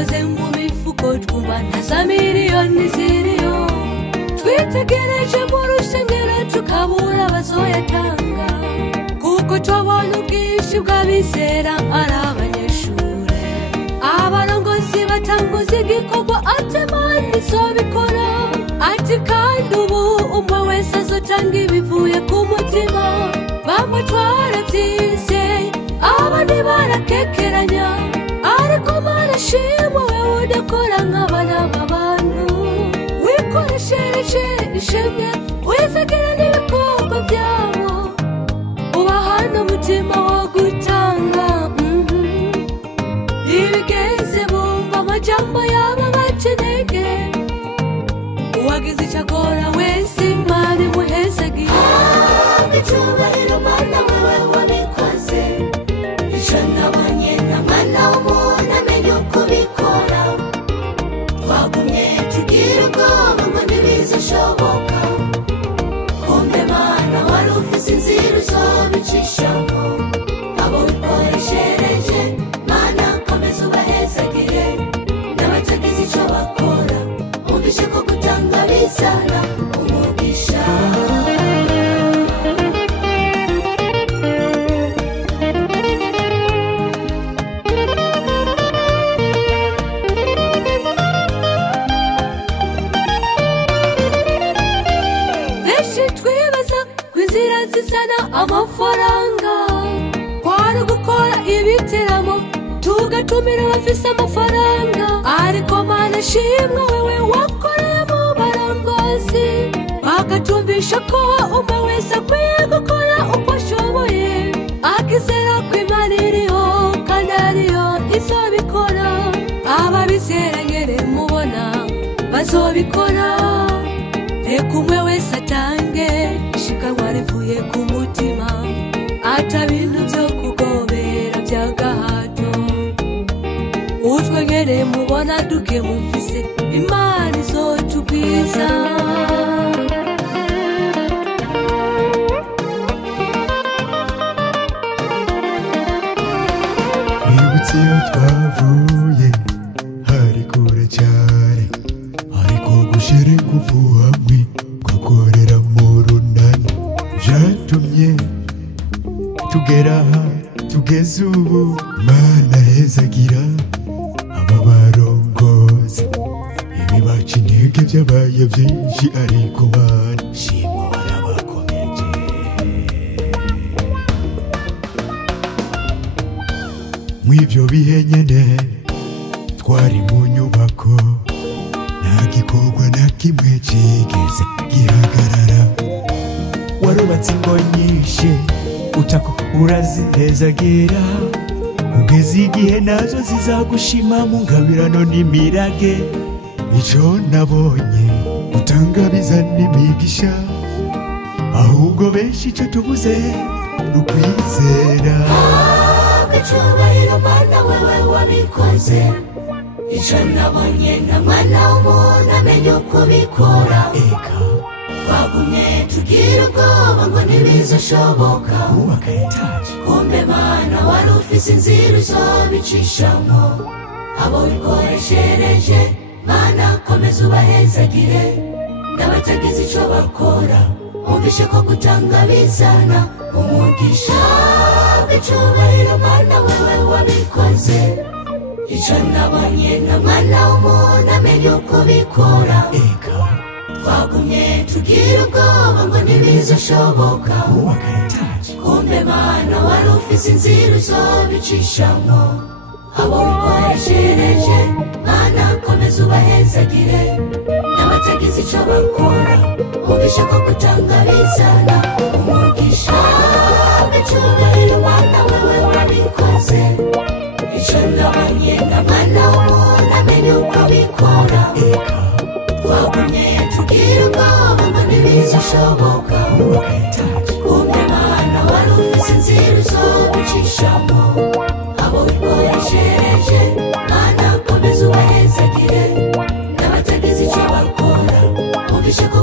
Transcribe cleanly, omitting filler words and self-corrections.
twikoze mu mifuko twumva nta miliyoni ziriyo twitegereje mu rusengero tukabura abazoyatanga kuko twabona ubwinshi bw'abizera ari abanyeshure abarongozi batanguza igikorwa ati Mana izobikora ati kandi ubu umwe wese azotanga ibivuye ku mutima bamwe twarabyize abandi barakekeranya ariko Mana shimwe wewe udakora nk'abana b'abantu wikoreshereje ishimwe wizigira n'ibikorwa byabo ubahana umutima wo gutanga ibigeze bumva amajambo yabo bakenege uwagize icyo akora wese Imana imuhezagira icyubahiro Mana wewe wabikoze icyo nabonye na Mwana w'umuntu amenya uko ubikora twagumye tugira ubwoba ngo ntibizashoboka kumbe Mana wari ufise inzira uzobicishamo abo wikoreshereje Mana komeza ubahezagire n'abatagize icyo bakora umvishe ko gutanga bizana umugisha zisana amafaranga kwari gukora ibiteramo tugatumira abafise amafaranga ariko Mana shimwe wewe wakoreye mu barongozi bagatumvisha ko umwe wese akwiye gukora uko ashoboye akizera ko Imana iriho kandi ariyo izobikora ababizera nyere mubona bazobikora reka umwe wese atange ishikanwa rivuye ku mutima ata bintu byo kugobera by'agahato utwe nyere mubona duke mufise Imana izotugwiza twibutse iyo twavuye hari kure cyane ariko gushyira ingufu hamwe gukorera mu runani byatumye tugera aha tugeze ubu Mana hezagira aba barongozi ibibaca intege byabaye byinshi ariko Mana shimwa warabakomeje mw'ibyo bihe nyene twari mu nyubako nta gikorwa na kimwe kigeze gihagarara warubatse ingo nyinshi utako urazihezagira kugeza igihe nazo zizagushima mu ngabirano n'imirage icyo nabonye utanga bizana imigisha ahubwo benshi icyo tubuze ukwizera icyubahiro Mana wewe wabikoze icyo nabonye na Mwana w'umuntu amenya uko ubikora twagumye tugira ubwoba ngo ntibizashoboka kubaka etaje kumbe Mana wari ufise inzira uzobicishamo abo wikoreshereje Mana komeza ubahezagire n'abatagize icyo bakora umvishe ko gutanga bizana umugisha icyubahiro Mana wewe wabikoze icyo nabonye na Mwana w'umuntu amenya uko ubikora twagumye tugira ubwoba ngo ntibizashoboka kubaka etaje kumbe Mana wari ufise inzira uzobicishamo abo wikoreshereje Mana komeza ubahezagire n'abatagize icyo bakora umvishe ko gutanga bizana umugisha icyubahiro Mana wewe wabikoze icyo nabonye na Mwana w'umuntu amenya uko ubikora twagumye tugira ubwoba ngo ntibizashoboka kubaka etaje kumbe Mana wari ufise inzira uzobicishamo abo wikoreshereje Mana komeza ubahezagire n'abatagize icyo bakora umvishe ko